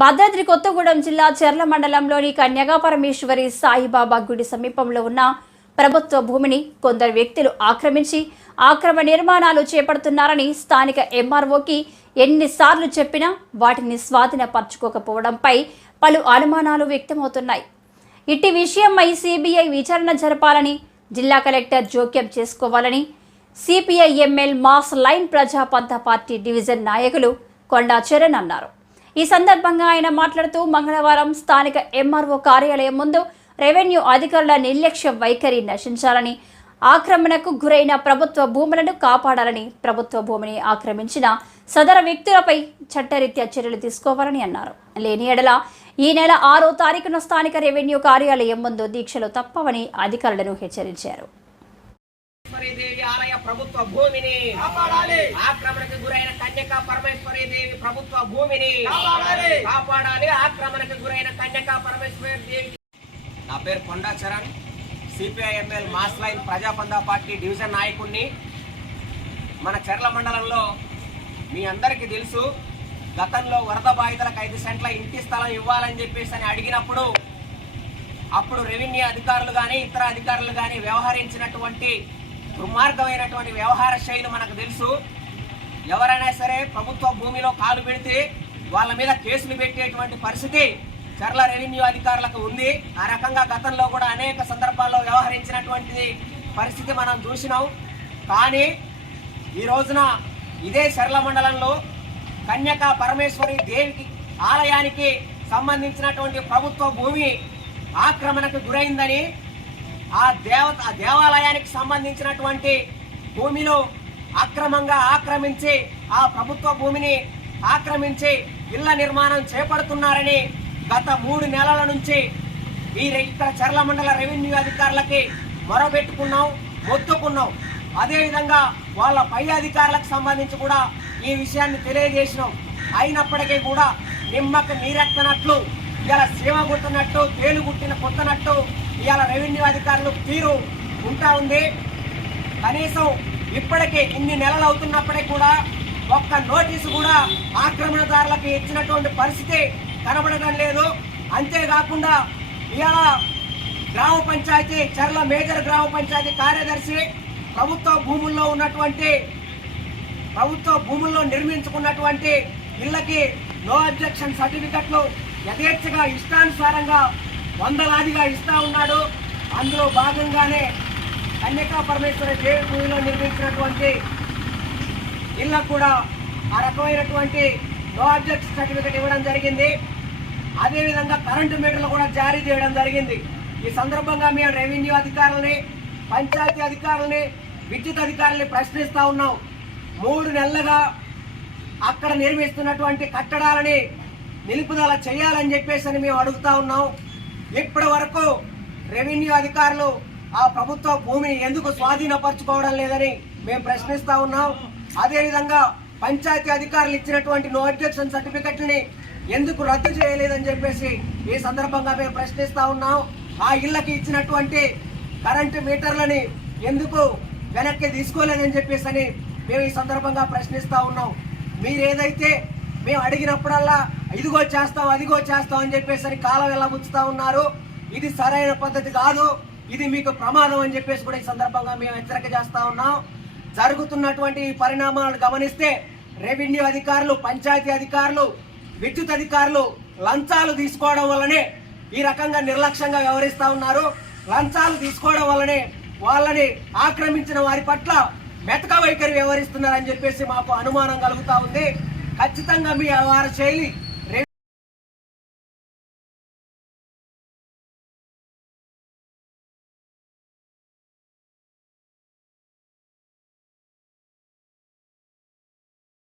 భద్రాద్రి కొత్తగూడెం జిల్లా చెర్ల మండలంలోని కన్యగా పరమేశ్వరి సాయిబాబా గుడి సమీపంలో ఉన్న ప్రభుత్వ భూమిని కొందరు వ్యక్తులు ఆక్రమించి ఆక్రమ నిర్మాణాలు చేపడుతున్నారని స్థానిక ఎంఆర్ఓకి ఎన్నిసార్లు చెప్పినా వాటిని స్వాధీనపరచుకోకపోవడంపై పలు అనుమానాలు వ్యక్తమవుతున్నాయి. ఇట్టి విషయమై సిబిఐ విచారణ జరపాలని, జిల్లా కలెక్టర్ జోక్యం చేసుకోవాలని CPI ML mass line Prajapantha party division నాయకులు కొండా చరణ్ అన్నారు. ఈ సందర్భంగా ఆయన మాట్లాడుతూ మంగళవారం స్థానిక ఎంఆర్ఓ కార్యాలయం ముందు రెవెన్యూ అధికారుల నిర్లక్ష్య వైఖరి నశించాలని, ఆక్రమణకు గురైన ప్రభుత్వ భూములను కాపాడాలని, ప్రభుత్వ భూమిని ఆక్రమించిన సదర వ్యక్తులపై చట్టరీత్యా చర్యలు తీసుకోవాలని అన్నారు. లేని ఎడల ఈ నెల 6వ తారీఖున స్థానిక రెవెన్యూ కార్యాలయం ముందు దీక్షలు తప్పవని అధికారులను హెచ్చరించారు. ప్రభుత్వ భూమిని ఆక్రమణకు గురైన కన్యకా పరమేశ్వరి దేవి ప్రభుత్వ భూమిని కాపాడాలి. ఆక్రమణకు గురైన కన్యకా పరమేశ్వరి దేవి. నా పేరు Konda Charan, CPI ML mass line Prajapantha party division నాయకుడిని. మన చెర్ల మండలంలో మీ అందరికీ తెలుసు, గతంలో వరద బాధితులకు 5 సెంట్ల ఇంటి స్థలం ఇవ్వాలని చెప్పేసి అడిగినప్పుడు అప్పుడు రెవెన్యూ అధికారులు కానీ ఇతర అధికారులు కానీ వ్యవహరించినటువంటి దుర్మార్గమైనటువంటి వ్యవహార శైలి మనకు తెలుసు. ఎవరైనా సరే ప్రభుత్వ భూమిలో కాలు పెడితే వాళ్ళ మీద కేసులు పెట్టేటువంటి పరిస్థితి చెర్ల రెవెన్యూ అధికారులకు ఉంది. ఆ రకంగా గతంలో కూడా అనేక సందర్భాల్లో వ్యవహరించినటువంటి పరిస్థితి మనం చూసినాం. కానీ ఈ రోజున ఇదే చెర్ల మండలంలో కన్యకా పరమేశ్వరి దేవికి ఆలయానికి సంబంధించినటువంటి ప్రభుత్వ భూమి ఆక్రమణకు గురైందని, ఆ దేవాలయానికి సంబంధించినటువంటి భూమిలో అక్రమంగా ఆక్రమించి ఆ ప్రభుత్వ భూమిని ఆక్రమించి ఇళ్ల నిర్మాణం చేపడుతున్నారని గత 3 నెలల నుంచి ఇక్కడ చెర్ల మండల రెవెన్యూ అధికారులకి మొరబెట్టుకున్నాం, మొత్తుకున్నాం. అదేవిధంగా వాళ్ళ పై అధికారులకు సంబంధించి కూడా ఈ విషయాన్ని తెలియజేసినాం. అయినప్పటికీ కూడా నిమ్మకు నీరెత్తనట్లు, ఇలా సీమ గుట్టినట్టు, తేలు గుట్టిన కొత్తనట్టు ఇవాళ రెవెన్యూ అధికారులు తీరు ఉంటా ఉంది. కనీసం ఇప్పటికీ ఇన్ని నెలలు అవుతున్నప్పటికీ కూడా ఒక్క నోటీసు కూడా ఆక్రమణదారులకు ఇచ్చినటువంటి పరిస్థితి కనబడడం లేదు. అంతేకాకుండా ఇవాళ గ్రామ పంచాయతీ చెర్ల మేజర్ గ్రామ పంచాయతీ కార్యదర్శి ప్రభుత్వ భూముల్లో నిర్మించుకున్నటువంటి ఇళ్లకి నో అబ్జెక్షన్ సర్టిఫికెట్లు యథేచ్ఛగా ఇష్టానుసారంగా వందలాదిగా ఇస్తా ఉన్నాడు. అందులో భాగంగానే కన్యకా పరమేశ్వరి దేవి భూమిలో నిర్మించినటువంటి ఇళ్లకు కూడా ఆ రకమైనటువంటి నో అబ్జెక్షన్ సర్టిఫికెట్ ఇవ్వడం జరిగింది. అదేవిధంగా కరెంటు మీటర్లు కూడా జారీ చేయడం జరిగింది. ఈ సందర్భంగా మేము రెవెన్యూ అధికారులని, పంచాయతీ అధికారులని, విద్యుత్ అధికారులని ప్రశ్నిస్తూ ఉన్నాం. 3 నెలలుగా అక్కడ నిర్మిస్తున్నటువంటి కట్టడాలని నిలుపుదల చేయాలని చెప్పేసి మేము అడుగుతా ఉన్నాం. ఇప్పటి వరకు రెవెన్యూ అధికారులు ఆ ప్రభుత్వ భూమిని ఎందుకు స్వాధీనపరచుకోవడం లేదని మేము ప్రశ్నిస్తూ ఉన్నాం. అదేవిధంగా పంచాయతీ అధికారులు ఇచ్చినటువంటి నో అబ్జెక్షన్ సర్టిఫికెట్ని ఎందుకు రద్దు చేయలేదని చెప్పేసి ఈ సందర్భంగా మేము ప్రశ్నిస్తూ ఉన్నాం. ఆ ఇళ్లకి ఇచ్చినటువంటి కరెంటు మీటర్లని ఎందుకు వెనక్కి తీసుకోలేదని చెప్పేసి మేము ఈ సందర్భంగా ప్రశ్నిస్తూ ఉన్నాం. మీరేదైతే మేము అడిగినప్పుడల్లా ఇదిగో చేస్తాం, అదిగో చేస్తాం అని చెప్పేసి కాలం వెళ్ళబుచ్చుతా ఉన్నారు. ఇది సరైన పద్ధతి కాదు, ఇది మీకు ప్రమాదం అని చెప్పేసి కూడా ఈ సందర్భంగా మేము హెచ్చరిక చేస్తా ఉన్నాం. జరుగుతున్నటువంటి ఈ పరిణామాలను గమనిస్తే రెవెన్యూ అధికారులు, పంచాయతీ అధికారులు, విద్యుత్ అధికారులు లంచాలు తీసుకోవడం వల్లనే ఈ రకంగా నిర్లక్ష్యంగా వ్యవహరిస్తూ ఉన్నారు. లంచాలు తీసుకోవడం వల్లనే వాళ్ళని ఆక్రమించిన వారి పట్ల మెతక వైఖరి వ్యవహరిస్తున్నారని చెప్పేసి మాకు అనుమానం కలుగుతూ ఉంది. ఖచ్చితంగా మీ వ్యవహార శైలి